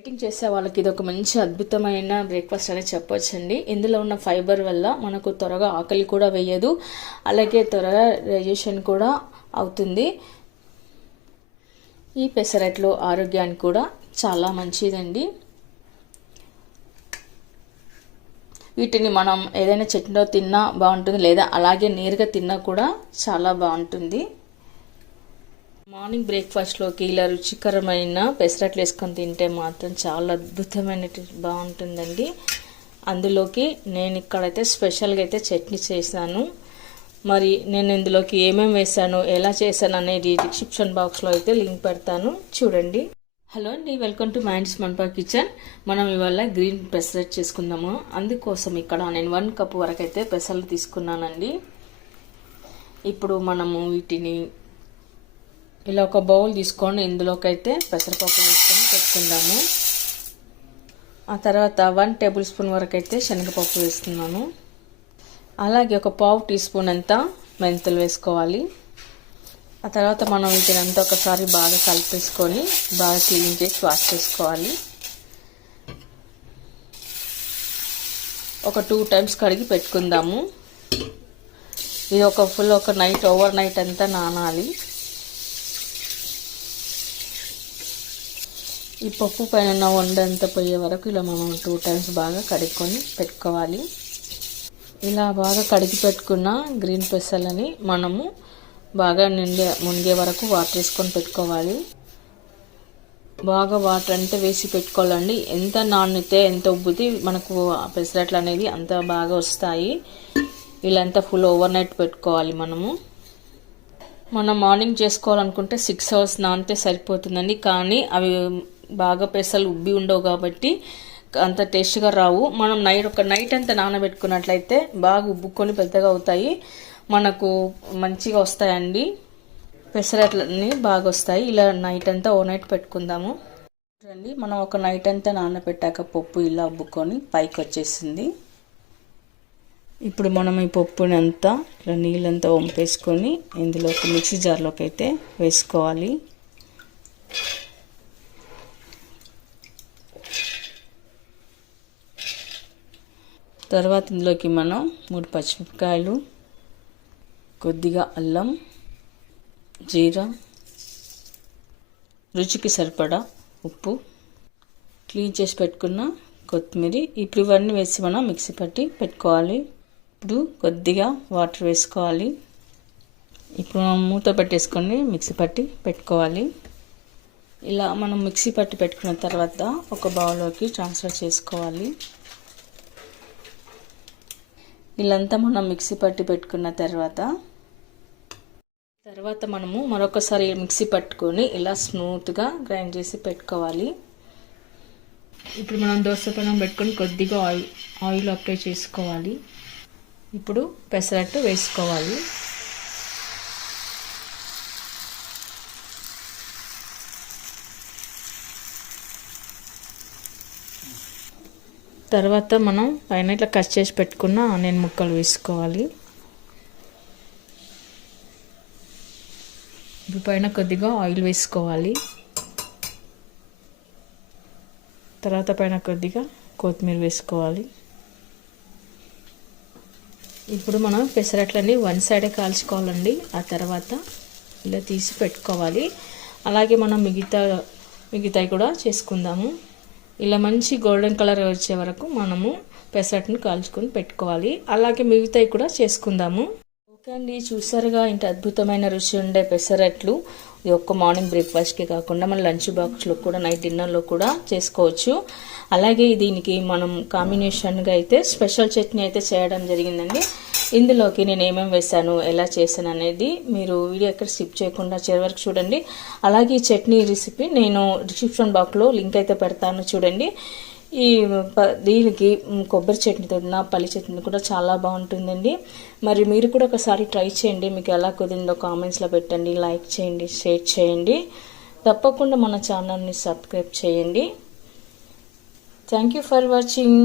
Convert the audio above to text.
Dieting చేసే వాళ్ళకి ఇది ఒక మంచి అద్భుతమైన బ్రేక్ఫాస్ట్ అని చెప్పొచ్చండి. ఇందులో ఉన్న ఫైబర్ వల్ల మనకు త్వరగా ఆకలి కూడా వేయదు, అలాగే త్వరగా డైజెషన్ కూడా అవుతుంది. ఈ పెసరట్లు ఆరోగ్యానికి కూడా చాలా మంచిదండి. వీటిని మనం ఏదైనా చట్నీలో తిన్నా బాగుంటుంది, లేదా అలాగే నేరుగా తిన్నా కూడా చాలా బాగుంటుంది. మార్నింగ్ బ్రేక్ఫాస్ట్లోకి ఇలా రుచికరమైన పెసరట్లు వేసుకొని తింటే మాత్రం చాలా అద్భుతమైన బాగుంటుందండి. అందులోకి నేను ఇక్కడైతే స్పెషల్గా అయితే చట్నీ చేశాను. మరి నేను ఇందులోకి ఏమేమి వేసాను, ఎలా చేశాను అనేది డిస్క్రిప్షన్ బాక్స్లో అయితే లింక్ పెడతాను, చూడండి. హలో అండి, welcome to minds Monpa kitchen. మనం ఇవాళ గ్రీన్ పెసరట్ చేసుకుందాము. అందుకోసం ఇక్కడ నేను 1 కప్ వరకు అయితే పెసలు తీసుకున్నానండి. ఇప్పుడు మనము వీటిని ఇలా ఒక బౌల్ తీసుకొని ఇందులోకి అయితే పెసరపప్పు వేసుకొని పెట్టుకుందాము. ఆ తర్వాత 1 టేబుల్ స్పూన్ వరకు అయితే శనగపప్పు వేస్తున్నాను. అలాగే ఒక 1/2 టీ స్పూన్ అంతా మెంతులు వేసుకోవాలి. ఆ తర్వాత మనం వీటిని అంతా ఒకసారి బాగా కలిపేసుకొని బాగా క్లీన్ చేసి వాష్ చేసుకోవాలి. ఒక 2 టైమ్స్ కడిగి పెట్టుకుందాము. ఇది ఒక నైట్ ఓవర్ నైట్ అంతా నానాలి. ఈ పప్పు పైన వండంతా పోయే వరకు ఇలా మనం 2 టైమ్స్ బాగా కడుక్కొని పెట్టుకోవాలి. ఇలా బాగా కడిగి పెట్టుకున్న గ్రీన్ పెసలని మనము బాగా మునిగే వరకు వాటర్ వేసుకొని పెట్టుకోవాలి. బాగా వాటర్ అంటే వేసి పెట్టుకోవాలండి. ఎంత నానితే ఎంత ఉబ్బితే మనకు పెసరట్లు అనేవి అంత బాగా వస్తాయి. ఇలా అంతా ఫుల్ ఓవర్ నైట్ పెట్టుకోవాలి. మనం మార్నింగ్ చేసుకోవాలనుకుంటే 6 అవర్స్ నానితే సరిపోతుందండి. కానీ అవి బాగా పెసలు ఉబ్బి ఉండవు కాబట్టి అంత టేస్ట్గా రావు. మనం ఒక నైట్ అంతా నానబెట్టుకున్నట్లయితే బాగా ఉబ్బుకొని పెద్దగా అవుతాయి, మనకు మంచిగా వస్తాయండి. పెసరట్లన్నీ బాగా వస్తాయి. ఇలా నైట్ అంతా ఓ నైట్ పెట్టుకుందాము. చూడండి, మనం ఒక నైట్ అంతా నానబెట్టాక పప్పు ఇలా ఉబ్బుకొని పైకి వచ్చేసింది. ఇప్పుడు మనం ఈ పప్పుని అంతా ఇలా నీళ్ళంతా వంపేసుకొని ఇందులో ఒక మిక్సీ జార్లోకి అయితే వేసుకోవాలి. తర్వాత ఇందులోకి మనం 3 పచ్చిమిరపకాయలు, కొద్దిగా అల్లం, జీరా, రుచికి సరిపడా ఉప్పు, క్లీన్ చేసి పెట్టుకున్న కొత్తిమీర, ఇప్పుడు ఇవన్నీ వేసి మనం మిక్సీ పట్టి పెట్టుకోవాలి. ఇప్పుడు కొద్దిగా వాటర్ వేసుకోవాలి. ఇప్పుడు మనం మూత పెట్టేసుకొని మిక్సీ పట్టి పెట్టుకోవాలి. ఇలా మనం మిక్సీ పట్టి పెట్టుకున్న తర్వాత ఒక బౌల్లోకి ట్రాన్స్ఫర్ చేసుకోవాలి. ఇలాంతా మనం మిక్సీ పట్టి పెట్టుకున్న తర్వాత మనము మరొకసారి మిక్సీ పట్టుకొని ఇలా స్మూత్గా గ్రైండ్ చేసి పెట్టుకోవాలి. ఇప్పుడు మనం దోశ పెనం పెట్టుకొని కొద్దిగా ఆయిల్ అప్లై చేసుకోవాలి. ఇప్పుడు పెసరట్టు వేసుకోవాలి. తర్వాత మనం పైన ఇట్లా కట్ చేసి పెట్టుకున్న ఆనియన్ ముక్కలు వేసుకోవాలి. ఇప్పుడు పైన కొద్దిగా ఆయిల్ వేసుకోవాలి. తర్వాత పైన కొద్దిగా కొత్తిమీర వేసుకోవాలి. ఇప్పుడు మనం పెసరట్లని 1 సైడే కాల్చుకోవాలండి. ఆ తర్వాత ఇలా తీసి పెట్టుకోవాలి. అలాగే మనం మిగతాయి కూడా చేసుకుందాము. ఇలా మంచి గోల్డెన్ కలర్ వచ్చే వరకు మనము పెసరట్ని కాల్చుకొని పెట్టుకోవాలి. అలాగే మిగతాయి కూడా చేసుకుందాము. ఓకే అండి, చూసారుగా ఇంత అద్భుతమైన రుచి ఉండే పెసరట్లు. ఇది ఒక్క మార్నింగ్ బ్రేక్ఫాస్ట్కే కాకుండా మన లంచ్ బాక్స్లో కూడా, నైట్ డిన్నర్లో కూడా చేసుకోవచ్చు. అలాగే దీనికి మనం కాంబినేషన్గా అయితే స్పెషల్ చట్నీ అయితే చేయడం జరిగిందండి. ఇందులోకి నేను ఏమేమి వేసాను, ఎలా చేశాను అనేది మీరు వీడియో ఎక్కడ స్కిప్ చేయకుండా చివరి వరకు చూడండి. అలాగే ఈ చట్నీ రెసిపీ నేను డిస్క్రిప్షన్ బాక్స్లో లింక్ అయితే పెడతాను, చూడండి. దీనికి కొబ్బరి చట్నీతో పల్లి చట్నీ కూడా చాలా బాగుంటుందండి. మరి మీరు కూడా ఒకసారి ట్రై చేయండి. మీకు ఎలా కుదిరిందో కామెంట్స్లో పెట్టండి, లైక్ చేయండి, షేర్ చేయండి. తప్పకుండా మన ఛానల్ని సబ్స్క్రైబ్ చేయండి. Thank you for watching.